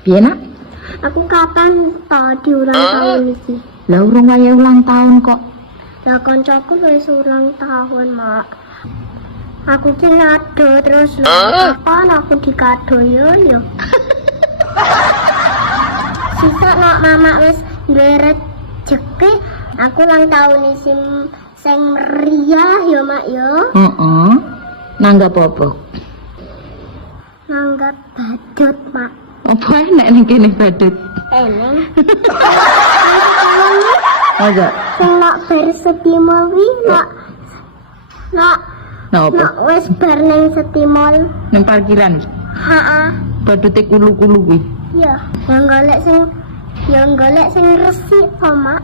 Piye nak? Aku kapan tau diulang tahun iki? Lah urung wayahe ulang tahun kok. Lah koncoku wis ulang tahun, Mak. Aku ki ngado terus kapan aku dikado yo. Sisa nak mama wis duwe rezeki, aku ulang tahun sing meriah yo, Mak yo. Heeh. Nanggap apa? Nanggap badut, Mak. Apa enek ning kene badut? Eneng. Aja. Sing nak bersedimol wi nak Nah apa? nak wis bar ning sedimol. Ning parkiran. Heeh. Badute kulu-kulu kuwi. Iya, yang golek sing resik to, Mak.